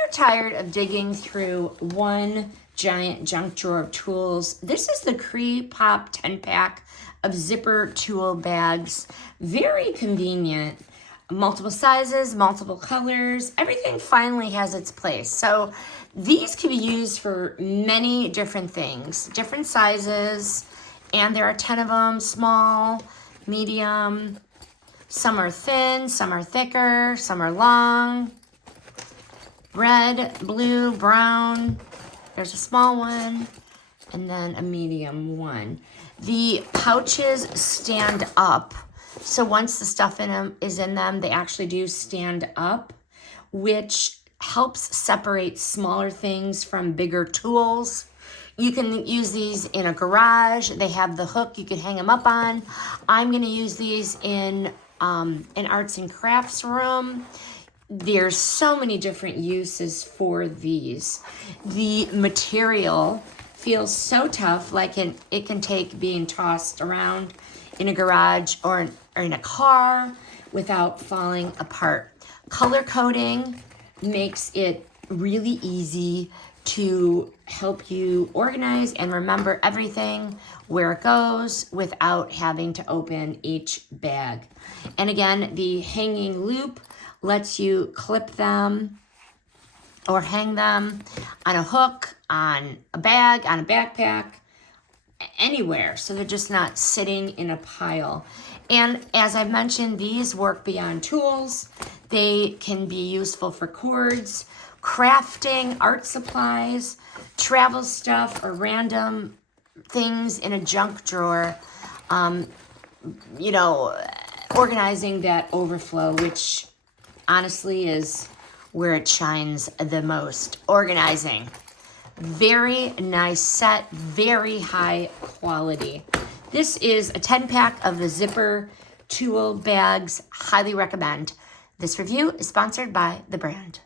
you're tired of digging through one giant junk drawer of tools, this is the CRIPOP 10-pack of zipper tool bags. Very convenient. Multiple sizes, multiple colors, everything finally has its place. So these can be used for many different things, different sizes, and there are 10 of them, small, medium, some are thin, some are thicker, some are long, red, blue, brown, there's a small one, and then a medium one. The pouches stand up. So once the stuff is in them, they actually do stand up, which helps separate smaller things from bigger tools. You can use these in a garage. They have the hook you can hang them up on. I'm going to use these in an arts and crafts room. There's so many different uses for these. The material feels so tough, like it can take being tossed around in a garage or in a car without falling apart. Color coding makes it really easy to help you organize and remember everything, where it goes, without having to open each bag. And again, the hanging loop lets you clip them or hang them on a hook, on a bag, on a backpack, anywhere, so they're just not sitting in a pile. And as I mentioned, these work beyond tools. They can be useful for cords, crafting, art supplies, travel stuff, or random things in a junk drawer. You know, organizing that overflow, which honestly is where it shines the most. Organizing. Very nice set, very high quality. This is a 10-pack of the zipper tool bags. Highly recommend. This review is sponsored by the brand.